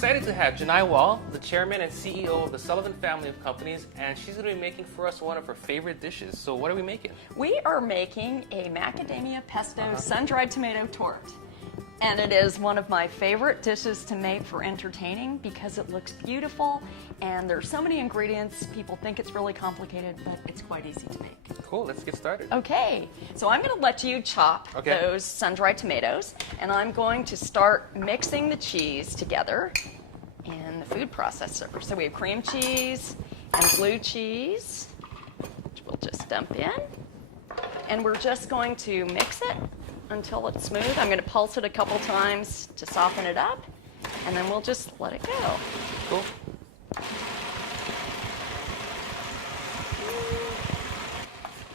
excited to have Janai Wall, the chairman and CEO of the Sullivan family of companies, and she's going to be making for us one of her favorite dishes. So what are we making? We are making a macadamia pesto sun-dried tomato torte. And it is one of my favorite dishes to make for entertaining because it looks beautiful and there's so many ingredients. People think it's really complicated, but it's quite easy to make. Cool, let's get started. Okay, so I'm going to let you chop those sun-dried tomatoes, and I'm going to start mixing the cheese together in the food processor. So we have cream cheese and blue cheese, which we'll just dump in. And we're just going to mix it until it's smooth. I'm going to pulse it a couple times to soften it up, and then we'll just let it go. Cool.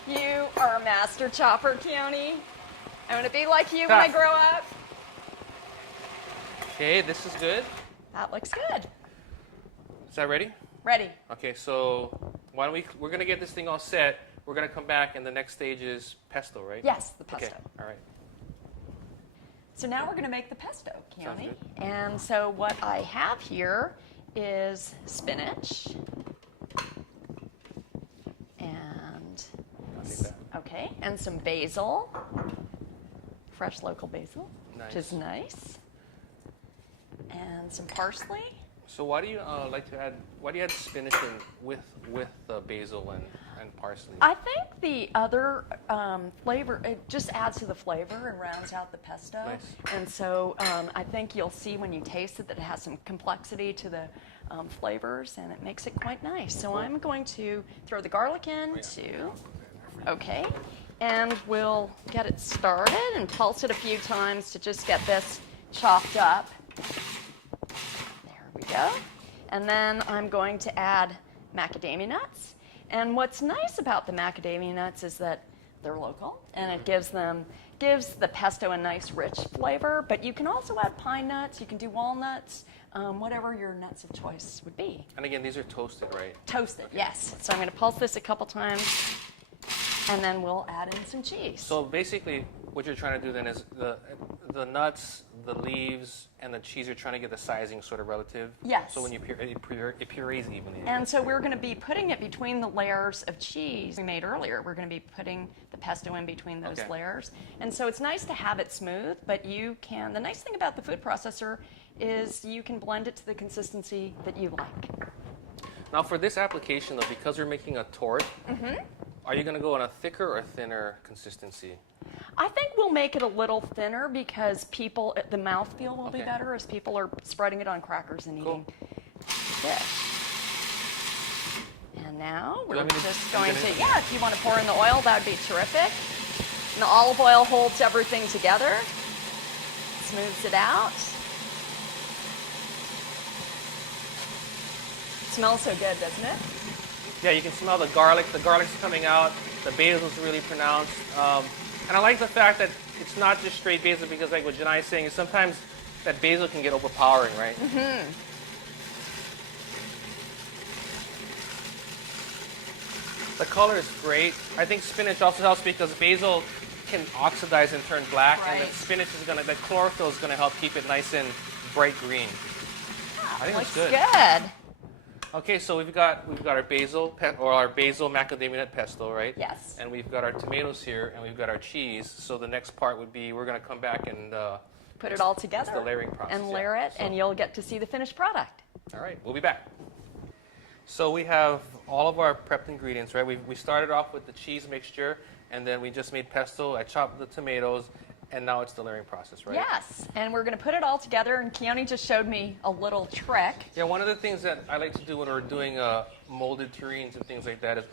You are a master chopper, Keone. I want to be like you when I grow up. Okay, this is good. That looks good. Is that ready? Ready. Okay, so why don't we're going to get this thing all set. We're going to come back, and the next stage is pesto, right? Yes, the pesto. Okay, all right. So now we're going to make the pesto, Sounds Keone. good. And so what I have here is spinach. And, I'll take that. okay, and some basil. Fresh local basil, which is nice. And some parsley. So why do you why do you add spinach in with basil and parsley? I think the other flavor, it just adds to the flavor and rounds out the pesto. Nice. And so I think you'll see when you taste it that it has some complexity to the flavors, and it makes it quite nice. So I'm going to throw the garlic in too. Okay. And we'll get it started and pulse it a few times to just get this chopped up. There we go. And then I'm going to add macadamia nuts. And what's nice about the macadamia nuts is that they're local, and it gives the pesto a nice rich flavor. But you can also add pine nuts, you can do walnuts, whatever your nuts of choice would be. And again, these are toasted, right? Toasted, yes. So I'm going to pulse this a couple times, and then we'll add in some cheese. So basically, what you're trying to do then is the nuts, the leaves, and the cheese, you're trying to get the sizing sort of relative. Yes. So when you it purees evenly. And so we're going to be putting it between the layers of cheese we made earlier. We're going to be putting the pesto in between those layers. And so it's nice to have it smooth, but the nice thing about the food processor is you can blend it to the consistency that you like. Now for this application though, because we're making a torte, are you going to go on a thicker or thinner consistency? I think we'll make it a little thinner because the mouthfeel will be better as people are spreading it on crackers and eating fish. And now we're just going to, if you want to pour in the oil, that would be terrific. And the olive oil holds everything together, smooths it out. It smells so good, doesn't it? Yeah, you can smell the garlic. The garlic's coming out. The basil's really pronounced. And I like the fact that it's not just straight basil because like what Janai is saying is sometimes that basil can get overpowering, right? Mm-hmm. The color is great. I think spinach also helps because basil can oxidize and turn black, and the spinach the chlorophyll is gonna help keep it nice and bright green. I think it's good. Good. Okay, so we've got our basil macadamia nut pesto, right? Yes. And we've got our tomatoes here, and we've got our cheese. So the next part would be we're going to come back and put it all together. The layering process. And layer it, and you'll get to see the finished product. All right, we'll be back. So we have all of our prepped ingredients, right? We started off with the cheese mixture, and then we just made pesto. I chopped the tomatoes. And now it's the layering process, right? Yes, and we're going to put it all together, and Keone just showed me a little trick. Yeah, one of the things that I like to do when we're doing molded terrines and things like that is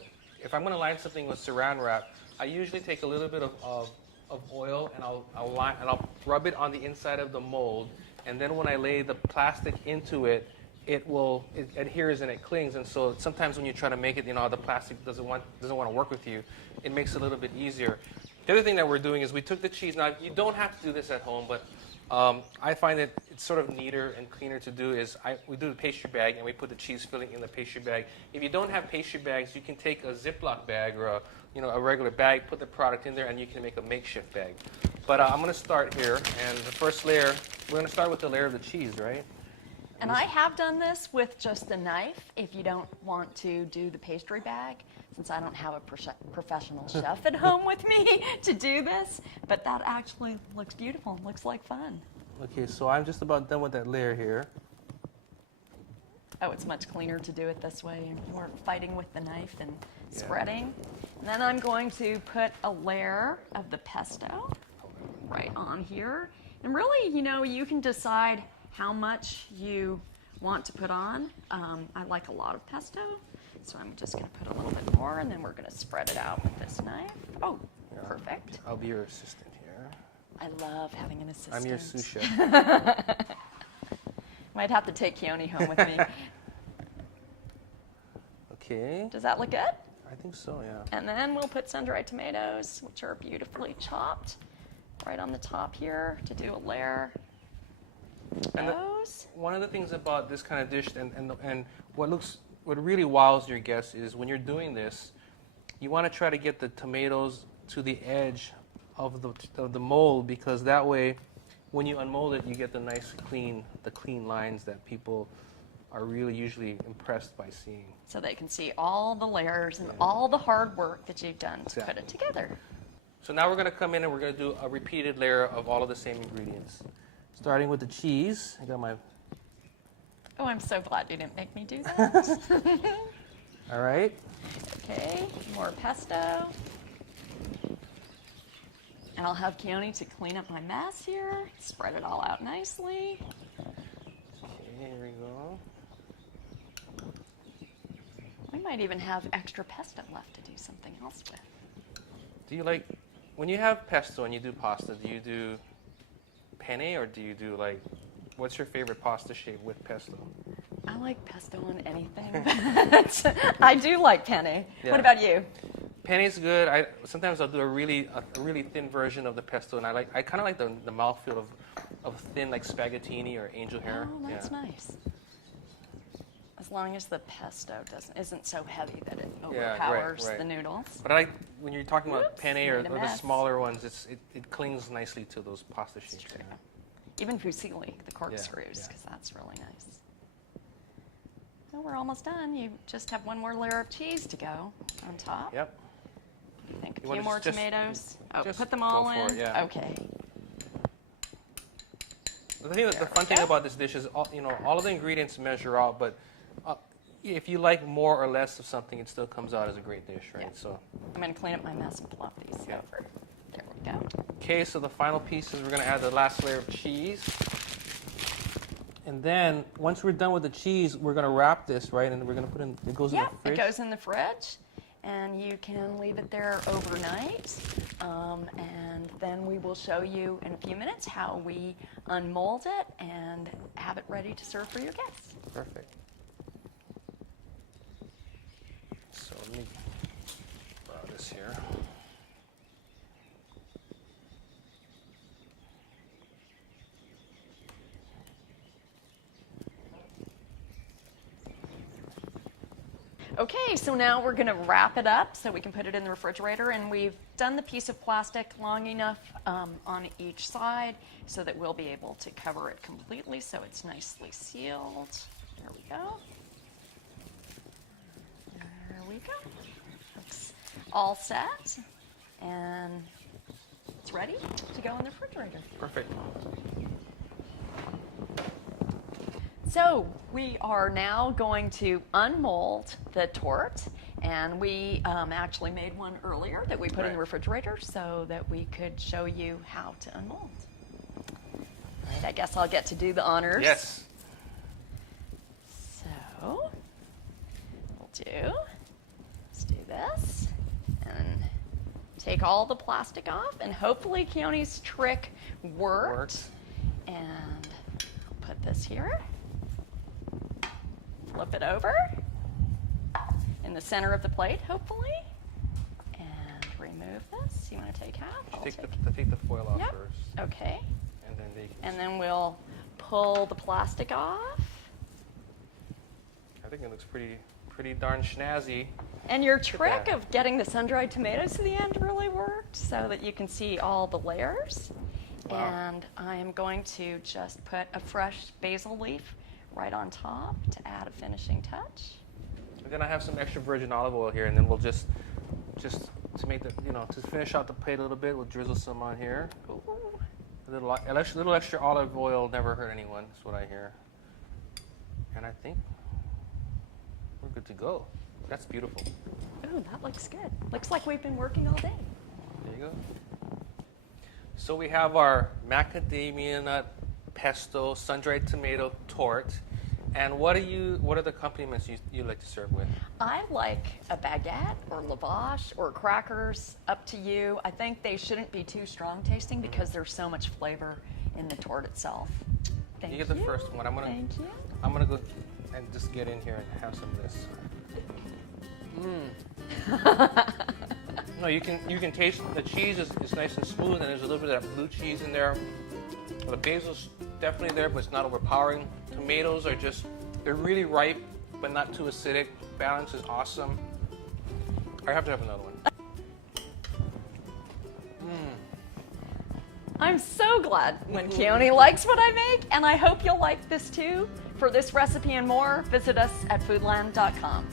if I'm going to line something with saran wrap, I usually take a little bit of oil and I'll rub it on the inside of the mold, and then when I lay the plastic into it, it adheres and it clings, and so sometimes when you try to make it, the plastic doesn't want to work with you. It makes it a little bit easier. The other thing that we're doing is we took the cheese. Now, you don't have to do this at home, but I find that it's sort of neater and cleaner to do is we do the pastry bag and we put the cheese filling in the pastry bag. If you don't have pastry bags, you can take a Ziploc bag or a regular bag, put the product in there, and you can make a makeshift bag. But I'm going to start here, and the first layer, we're going to start with the layer of the cheese, right? And I have done this with just a knife if you don't want to do the pastry bag, since I don't have a professional chef at home with me to do this. But that actually looks beautiful. Looks like fun. Okay, so I'm just about done with that layer here. Oh, it's much cleaner to do it this way. You're more fighting with the knife and spreading. And then I'm going to put a layer of the pesto right on here. And really, you know, you can decide how much you want to put on. I like a lot of pesto, so I'm just going to put a little bit more, and then we're going to spread it out with this knife. Oh, perfect. I'll be your assistant here. I love having an assistant. I'm your sous chef. Might have to take Keone home with me. Okay. Does that look good? I think so, yeah. And then we'll put sun-dried tomatoes, which are beautifully chopped, right on the top here to do a layer. And one of the things about this kind of dish, and what really wows your guests is when you're doing this, you want to try to get the tomatoes to the edge of the mold, because that way, when you unmold it, you get the nice clean lines that people are really usually impressed by seeing. So they can see all the layers and all the hard work that you've done to put it together. So now we're going to come in and we're going to do a repeated layer of all of the same ingredients. Starting with the cheese. I got my... Oh, I'm so glad you didn't make me do that. All right. Okay, more pesto. And I'll have Keone to clean up my mess here, spread it all out nicely. Okay, here we go. We might even have extra pesto left to do something else with. Do you like, when you have pesto and you do pasta, do you do penne, or do you do like, what's your favorite pasta shape with pesto? I like pesto on anything. I do like penne. Yeah. What about you? Penne's good. Sometimes I'll do a really thin version of the pesto, and I kind of like the mouthfeel of thin, like spaghettini or angel hair. Oh, that's nice. As long as the pesto isn't so heavy that it overpowers the noodles. But I like when you're talking about penne or the mess. smaller ones, it clings nicely to those pasta shapes. True. Even fusilli, the corkscrews, Yeah. because that's really nice. Well, we're almost done. You just have one more layer of cheese to go on top. Yep. I think a You few wanna more just- tomatoes. just Put them go all for in. it, yeah. Okay. The fun thing about this dish is, all of the ingredients measure out, but if you like more or less of something, it still comes out as a great dish, right? Yeah. So. I'm going to clean up my mess and plop these over. There we go. Okay, so the final piece is we're going to add the last layer of cheese. And then, once we're done with the cheese, we're going to wrap this, right? And we're going to put in, it goes in the fridge? It goes in the fridge. And you can leave it there overnight. And then we will show you in a few minutes how we unmold it and have it ready to serve for your guests. Perfect. So let me draw this here. Okay, so now we're going to wrap it up so we can put it in the refrigerator, and we've done the piece of plastic long enough on each side so that we'll be able to cover it completely so it's nicely sealed. There we go. There we go. Looks all set, and it's ready to go in the refrigerator. Perfect. So we are now going to unmold the torte, and we actually made one earlier that we put in the refrigerator so that we could show you how to unmold. Right, I guess I'll get to do the honors. Yes. So let's do this, and take all the plastic off, and hopefully Keone's trick worked. And I'll put this here. Flip it over in the center of the plate, hopefully, and remove this. You want to take half? Take the foil off first. Okay. And then they can. And then we'll pull the plastic off. I think it looks pretty darn snazzy. And your trick of getting the sun-dried tomatoes to the end really worked, so that you can see all the layers. Wow. And I'm going to just put a fresh basil leaf right on top to add a finishing touch. And then I have some extra virgin olive oil here, and then we'll just to make the, to finish out the plate a little bit, we'll drizzle some on here. Ooh. A little extra olive oil never hurt anyone, is what I hear. And I think we're good to go. That's beautiful. Oh, that looks good. Looks like we've been working all day. There you go. So we have our macadamia nut pesto sun-dried tomato torte. And what are the accompaniments you like to serve with? I like a baguette or lavash or crackers, up to you. I think they shouldn't be too strong tasting because there's so much flavor in the torte itself. Thank you. You get the first one. Thank you. I'm gonna go and just get in here and have some of this. No, you can taste the cheese is nice and smooth, and there's a little bit of that blue cheese in there. The basil's definitely there, but it's not overpowering. Tomatoes are they're really ripe, but not too acidic. Balance is awesome. I have to have another one. I'm so glad when Keone likes what I make, and I hope you'll like this too. For this recipe and more, visit us at foodland.com.